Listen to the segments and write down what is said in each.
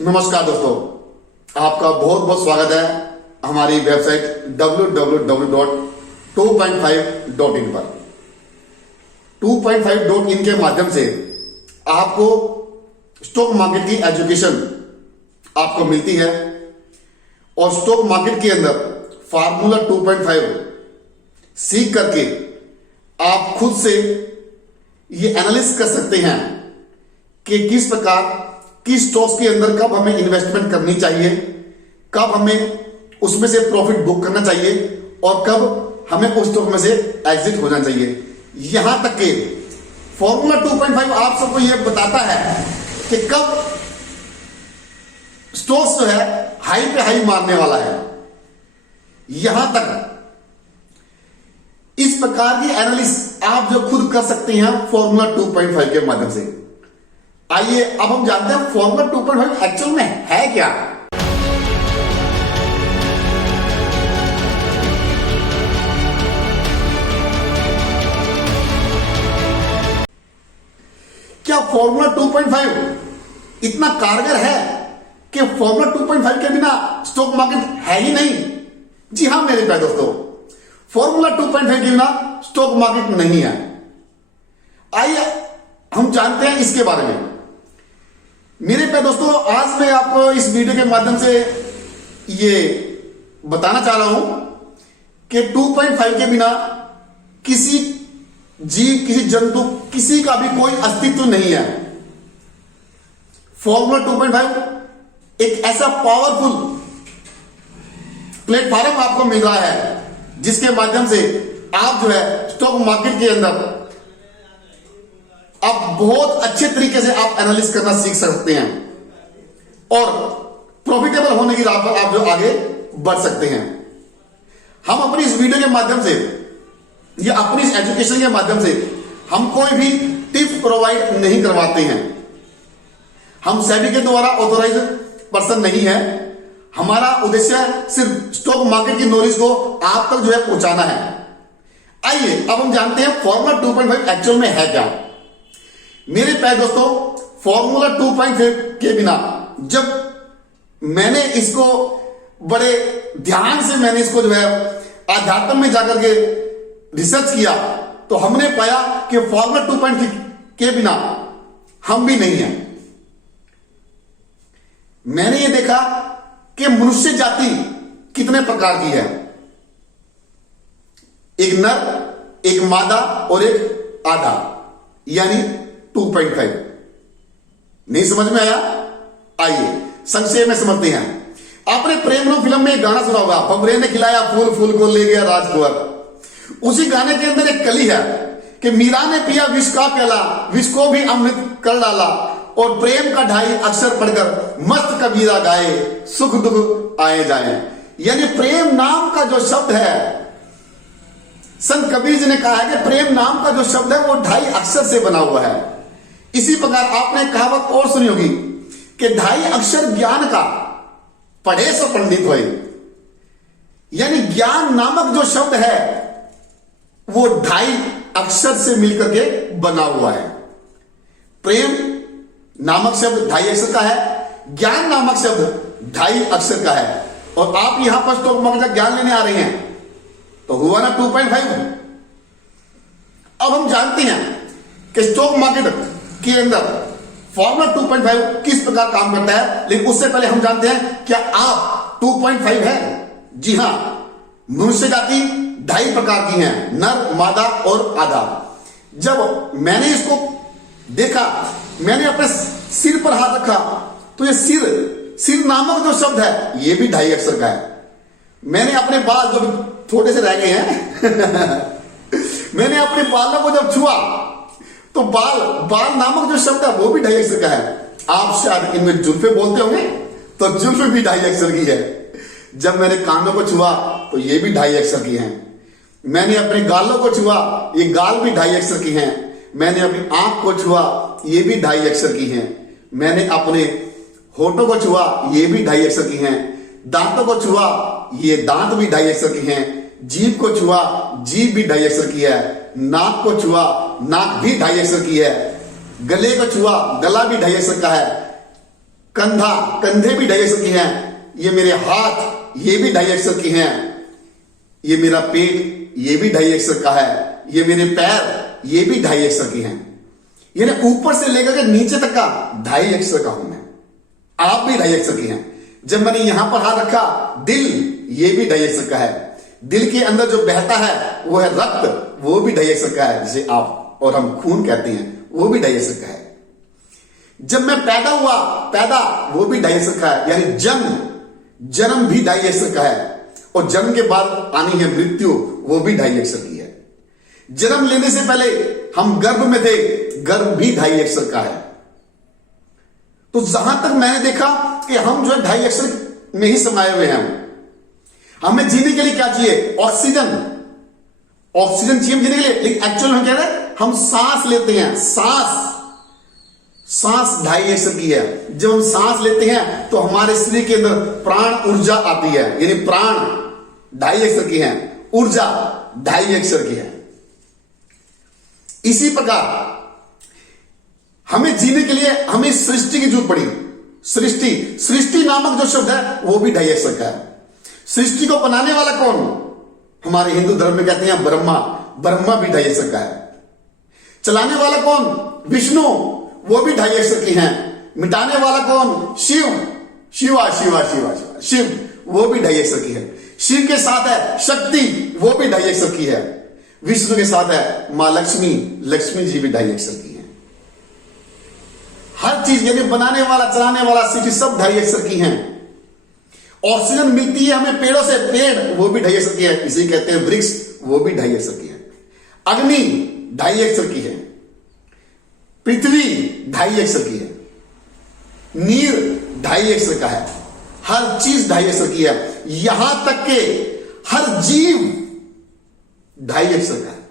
नमस्कार दोस्तों, आपका बहुत बहुत स्वागत है हमारी वेबसाइट www.2.5.in पर। 2.5.in के माध्यम से आपको स्टॉक मार्केट की एजुकेशन आपको मिलती है और स्टॉक मार्केट के अंदर फार्मूला 2.5 सीख करके आप खुद से ये एनालिसिस कर सकते हैं कि किस प्रकार किस स्टॉक्स के अंदर कब हमें इन्वेस्टमेंट करनी चाहिए, कब हमें उसमें से प्रॉफिट बुक करना चाहिए और कब हमें उस स्टॉक में से एग्जिट होना चाहिए। यहां तक कि फॉर्मूला 2.5 आप सबको यह बताता है कि कब स्टॉक्स जो है हाई पे हाई मारने वाला है। यहां तक इस प्रकार की एनालिसिस आप जो खुद कर सकते हैं फॉर्मूला 2.5 के माध्यम से। आइए अब हम जानते हैं फॉर्मूला 2.5 एक्चुअल में है क्या। क्या फॉर्मूला 2.5 इतना कारगर है कि फॉर्मूला 2.5 के बिना स्टॉक मार्केट है ही नहीं? जी हां मेरे प्यारे दोस्तों, फॉर्मूला 2.5 के बिना स्टॉक मार्केट नहीं है। आइए हम जानते हैं इसके बारे में। मेरे प्यारे दोस्तों, आज मैं आपको इस वीडियो के माध्यम से ये बताना चाह रहा हूं कि 2.5 के बिना किसी जीव, किसी जंतु, किसी का भी कोई अस्तित्व नहीं है। फॉर्मूला 2.5 एक ऐसा पावरफुल प्लेटफॉर्म आपको मिल रहा है जिसके माध्यम से आप जो है स्टॉक मार्केट के अंदर आप बहुत अच्छे तरीके से आप एनालिसिस करना सीख सकते हैं और प्रॉफिटेबल होने की राह पर आप जो आगे बढ़ सकते हैं। हम अपनी इस वीडियो के माध्यम से या अपनी इस एजुकेशन के माध्यम से हम कोई भी टिप्स प्रोवाइड नहीं करवाते हैं। हम सेबी के द्वारा ऑथोराइज पर्सन नहीं है। हमारा उद्देश्य सिर्फ स्टॉक मार्केट की नॉलेज को आप तक जो है पहुंचाना है। आइए अब हम जानते हैं फॉर्मूला 2.5 एक्चुअल में है क्या। मेरे प्यारे दोस्तों, फॉर्मूला 2.5 के बिना जब मैंने इसको बड़े ध्यान से मैंने इसको जो है अध्यात्म में जाकर के रिसर्च किया तो हमने पाया कि फॉर्मूला 2.5 के बिना हम भी नहीं है। मैंने ये देखा कि मनुष्य जाति कितने प्रकार की है। एक नर, एक मादा और एक आधा, यानी 2.5। नहीं समझ में आया? आइए संक्षेप में समझते हैं। आपने प्रेम रो फिल्म में एक गाना सुना होगा, भंवरे ने खिलाया फूल, फूल को ले गया राजकुंवर। उसी गाने के अंदर एक कली है कि मीरा ने पिया विष का प्याला, विष को भी अमृत कर डाला और प्रेम का ढाई अक्षर पढ़कर मस्त कबीरा गाए, सुख दुख आए जाए। यानी प्रेम नाम का जो शब्द है, संत कबीर जी ने कहा है कि प्रेम नाम का जो शब्द है वो 2.5 अक्षर से बना हुआ है। इसी प्रकार आपने कहावत और सुनी होगी कि 2.5 अक्षर ज्ञान का, पढ़े सो पंडित होए। यानी ज्ञान नामक जो शब्द है वो 2.5 अक्षर से मिलकर के बना हुआ है। प्रेम नामक शब्द 2.5 अक्षर का है, ज्ञान नामक शब्द 2.5 अक्षर का है। और आप यहां पर स्टॉक मार्केट का ज्ञान लेने आ रहे हैं तो हुआ ना 2.5। अब हम जानते हैं कि स्टॉक मार्केट के अंदर फॉर्मूला 2.5 किस प्रकार काम करता है, लेकिन उससे पहले हम जानते हैं क्या आप 2.5 है? जी हां, मनुष्य जाति 2.5 प्रकार की हैं, नर, मादा और आधा। जब मैंने इसको देखा, मैंने अपने सिर पर हाथ रखा तो ये सिर नामक जो शब्द है ये भी 2.5 अक्षर का है। मैंने अपने बाल जो थोड़े से रह गए हैं मैंने अपने बालों को जब छुआ तो बाल नामक जो शब्द है वो भी 2.5 अक्षर का है। आप शायद इनमें जुल्फे बोलते होंगे तो जुल्फे भी 2.5 अक्षर की है। जब मैंने कानों को छुआ तो ये भी 2.5 अक्षर की हैं। मैंने अपने गालों को छुआ, ये गाल भी 2.5 अक्षर की हैं। मैंने अपनी आंख को छुआ, ये भी 2.5 अक्षर की हैं। मैंने अपने होठों को छुआ, ये भी 2.5 अक्षर की हैं। दांतों को छुआ, ये दांत भी 2.5 अक्षर की हैं। जीभ को छुआ, जीभ भी 2.5 अक्षर की है। नाक को छुआ, नाक भी 2.5 अक्षर की है। गले को छुआ, गला भी 2.5 अक्षर का है। कंधा, कंधे भी 2.5 अक्षर की हैं। ये मेरे हाथ, ये भी 2.5 अक्षर की हैं। ये मेरा पेट, ये भी 2.5 अक्षर का है। ये मेरे पैर, ये भी 2.5 अक्षर की हैं। यानी ऊपर से लेकर के नीचे तक का 2.5 अक्षर का हूं मैं। आप भी 2.5 अक्षर की हैं। जब मैंने यहां पर हाथ रखा, दिल, ये भी 2.5 अक्षर का है। दिल के अंदर जो बहता है वो है रक्त, वो भी 2.5 अक्षर का है, जिसे आप और हम खून कहते हैं, वो भी 2.5 अक्षर का है। जब मैं पैदा हुआ, पैदा, वो भी 2.5 अक्षर का है। यानी जन्म भी 2.5 अक्षर का है। और जन्म के बाद आनी है मृत्यु, वो भी 2.5 अक्षर की है। जन्म लेने से पहले हम गर्भ में थे, गर्भ भी 2.5 अक्षर का है। तो जहां तक मैंने देखा कि हम जो है 2.5 अक्षर में ही समाये हुए हैं। हमें जीने के लिए क्या चाहिए? ऑक्सीजन, ऑक्सीजन चाहिए जीने के लिए। लेकिन एक्चुअल में क्या है, हम सांस लेते हैं। सांस 2.5 अक्षर की है। जब हम सांस लेते हैं तो हमारे शरीर के अंदर प्राण ऊर्जा आती है। यानी प्राण 2.5 अक्षर की है, ऊर्जा 2.5 अक्षर की है। इसी प्रकार हमें जीने के लिए हमें सृष्टि की जरूरत पड़ी। सृष्टि नामक जो शब्द है वो भी 2.5 अक्षर का है। सृष्टि को बनाने वाला कौन? हमारे हिंदू धर्म में कहते हैं ब्रह्मा, ब्रह्मा भी 2.5 अक्षर का है। चलाने वाला कौन? विष्णु, वो भी 2.5 अक्षर की हैं। मिटाने वाला कौन? शिव, शिवा शिवा शिवा शिवा, शिव, वो भी 2.5 अक्षर की है। शिव के साथ है शक्ति, वो भी 2.5 अक्षर की है। विष्णु के साथ है मां लक्ष्मी, लक्ष्मी जी भी 2.5 अक्षर की है। हर चीज यानी बनाने वाला, चलाने वाला, सृष्टि सब 2.5 अक्षर की हैं। ऑक्सीजन मिलती है हमें पेड़ों से, पेड़ वो भी 2.5 अक्षर की है, इसे कहते हैं वृक्ष, वो भी 2.5 अक्षर की है। अग्नि 2.5 अक्षर की है। पृथ्वी 2.5 अक्षर की है। नीर 2.5 अक्षर का है। हर चीज 2.5 अक्षर की है। यहां तक के हर जीव 2.5 अक्षर का है।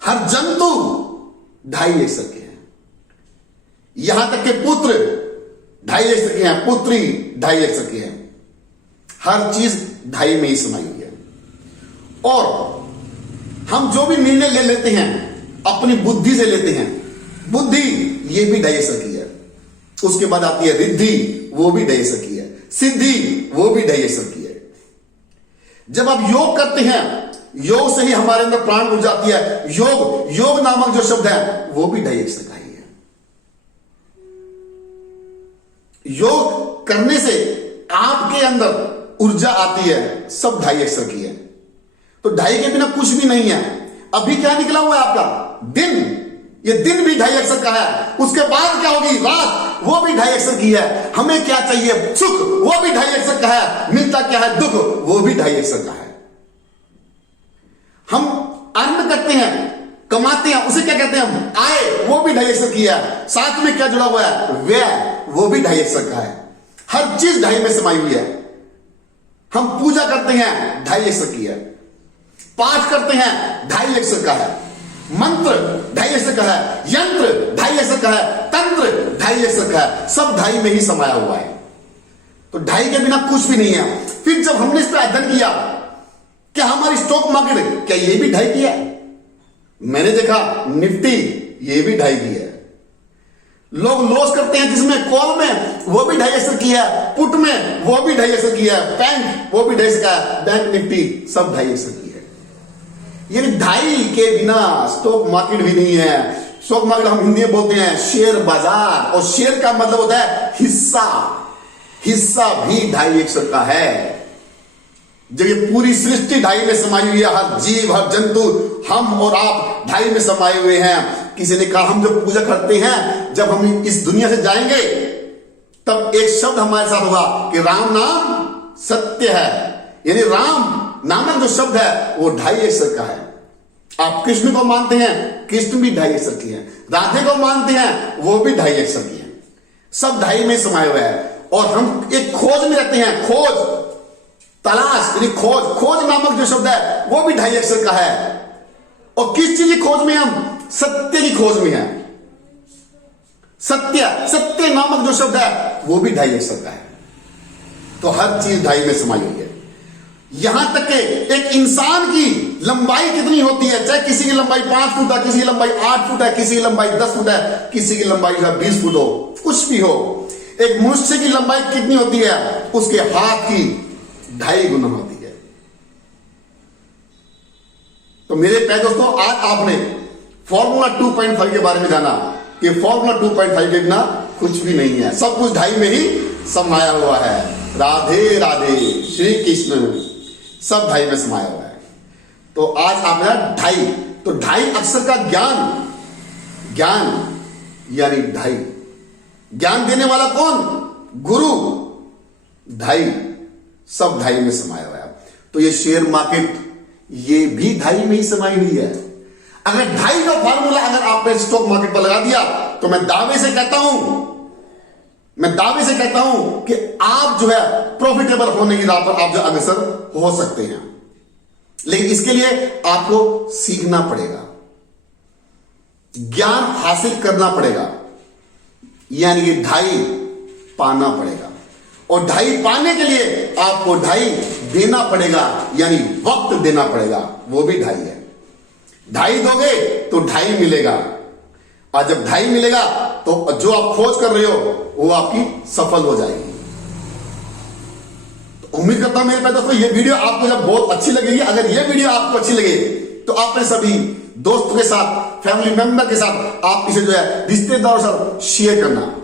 हर जंतु 2.5 अक्षर के हैं। यहां तक के पुत्र 2.5 अक्षर के हैं, पुत्री 2.5 अक्षर की है। हर चीज 2.5 में ही समाई हुई है। और हम जो भी निर्णय ले लेते हैं अपनी बुद्धि से लेते हैं। बुद्धि ये भी 2.5 अक्षर की है। उसके बाद आती है रिद्धि, वो भी 2.5 अक्षर की है। सिद्धि, वो भी 2.5 अक्षर की है। जब आप योग करते हैं, योग से ही हमारे अंदर प्राण ऊर्जा आती है। योग नामक जो शब्द है वो भी 2.5 अक्षर का ही है। योग करने से आपके अंदर ऊर्जा आती है, सब 2.5 अक्षर की है। तो 2.5 के बिना कुछ भी नहीं है। अभी क्या निकला हुआ है आपका? दिन, ये दिन भी 2.5 अक्षर का है। उसके बाद क्या होगी? रात, वो भी 2.5 अक्षर की है। हमें क्या चाहिए? सुख, वो भी 2.5 अक्षर का है। मिलता क्या है? दुख, वो भी 2.5 अक्षर का है। हम अर्न करते हैं, कमाते हैं, उसे क्या कहते हैं हम? आय, वो भी 2.5 अक्षर की है। साथ में क्या जुड़ा हुआ है? व्यय, वो भी 2.5 अक्षर का है। हर चीज 2.5 में समाई हुई है। हम पूजा करते हैं, 2.5 अक्षर की है। पाठ करते हैं, 2.5 अक्षर का है। मंत्र 2.5 अक्षर का है। यंत्र 2.5 अक्षर का है। तंत्र 2.5 अक्षर का है। सब 2.5 में ही समाया हुआ है। तो 2.5 के बिना कुछ भी नहीं है। फिर जब हमने इस पर अध्ययन किया, क्या हमारी स्टॉक मार्केट क्या ये भी 2.5 की है? मैंने देखा निफ्टी ये भी 2.5 की है। लोग लॉस करते हैं जिसमें कॉल में, वो भी 2.5 अक्षर की है। पुट में वो भी 2.5 अक्षर की है। बैंक वो भी 2.5 अक्षर का है। बैंक निफ्टी सब 2.5 अक्षर की है। यानी 2.5 के बिना स्टॉक मार्केट भी नहीं है। स्टॉक मार्केट हम हिंदी में बोलते हैं शेयर बाजार, और शेयर का मतलब होता है हिस्सा। हिस्सा भी 2.5 अक्षर का है। जब ये पूरी सृष्टि 2.5 में समाई हुई है, हर जीव, हर जंतु, हम और आप 2.5 में समाये हुए हैं। किसी ने कहा हम जब पूजा करते हैं, जब हम इस दुनिया से जाएंगे, तब एक शब्द हमारे साथ होगा कि राम नाम सत्य है। यानी राम नामक जो शब्द है वो 2.5 अक्षर का है। आप कृष्ण को मानते हैं, कृष्ण भी 2.5 अक्षर की है। राधे को मानते हैं, वो भी 2.5 अक्षर की है। सब 2.5 में समाये हुए हैं। और हम एक खोज में रहते हैं, खोज, तलाश, यानी खोज नामक जो शब्द है वो भी 2.5 अक्षर का है। और किस चीज की खोज में? हम सत्य की खोज में है। सत्य नामक जो शब्द है वो भी 2.5 अक्षर का है। तो हर चीज 2.5 में समाई हुई है। यहां तक के एक इंसान की लंबाई कितनी होती है, चाहे किसी की लंबाई 5 फुट है, किसी की लंबाई 8 फुट है, किसी की लंबाई 10 फुट है, किसी की लंबाई 20 फुट हो, कुछ भी हो, एक मनुष्य की लंबाई कितनी होती है? उसके हाथ की 2.5 गुना होती है। तो मेरे प्यारे दोस्तों, आज आपने फॉर्मूला 2.5 के बारे में जाना कि फॉर्मूला 2.5 के बिना कुछ भी नहीं है, सब कुछ 2.5 में ही समाया हुआ है। राधे राधे, श्री कृष्ण, सब 2.5 में समाया हुआ है। तो आज आपने 2.5, तो 2.5 अक्षर का ज्ञान, ज्ञान यानी 2.5, ज्ञान देने वाला कौन? गुरु। 2.5, सब 2.5 में समाया हुआ है। तो ये शेयर मार्केट, ये भी 2.5 में ही समाई हुई है। अगर 2.5 का फॉर्मूला अगर आपने स्टॉक मार्केट पर लगा दिया तो मैं दावे से कहता हूं कि आप जो है प्रॉफिटेबल होने की राह पर आप जो अग्रसर हो सकते हैं। लेकिन इसके लिए आपको सीखना पड़ेगा, ज्ञान हासिल करना पड़ेगा, यानी कि 2.5 पाना पड़ेगा। और 2.5 पाने के लिए आपको 2.5 देना पड़ेगा, यानी वक्त देना पड़ेगा, वो भी 2.5 है। 2.5 दोगे तो 2.5 मिलेगा, और जब 2.5 मिलेगा तो जो आप खोज कर रहे हो वो आपकी सफल हो जाएगी। तो उम्मीद करता हूं मेरे प्यारे दोस्तों, ये वीडियो आपको जब बहुत अच्छी लगेगी। अगर ये वीडियो आपको अच्छी लगे तो आपने सभी दोस्तों के साथ, फैमिली मेंबर के साथ आप इसे जो है रिश्तेदारों के साथ शेयर करना।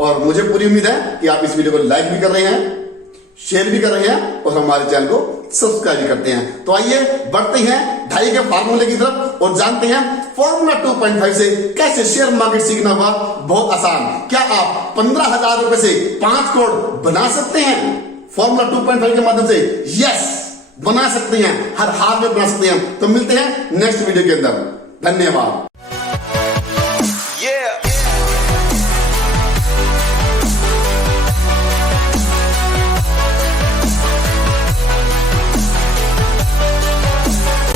और मुझे पूरी उम्मीद है कि आप इस वीडियो को लाइक भी कर रहे हैं, शेयर भी कर रहे हैं और हमारे चैनल को सब्सक्राइब भी करते हैं। तो आइए बढ़ते हैं 2.5 के फार्मूले की तरफ और जानते हैं फॉर्मूला 2.5 से कैसे शेयर मार्केट सीखना हुआ बहुत आसान। क्या आप 15,000 रुपए से 5 करोड़ बना सकते हैं फॉर्मूला 2.5 के माध्यम से? यस, बना सकते हैं, हर हाल में बना सकते हैं। तो मिलते हैं नेक्स्ट वीडियो के अंदर। धन्यवाद।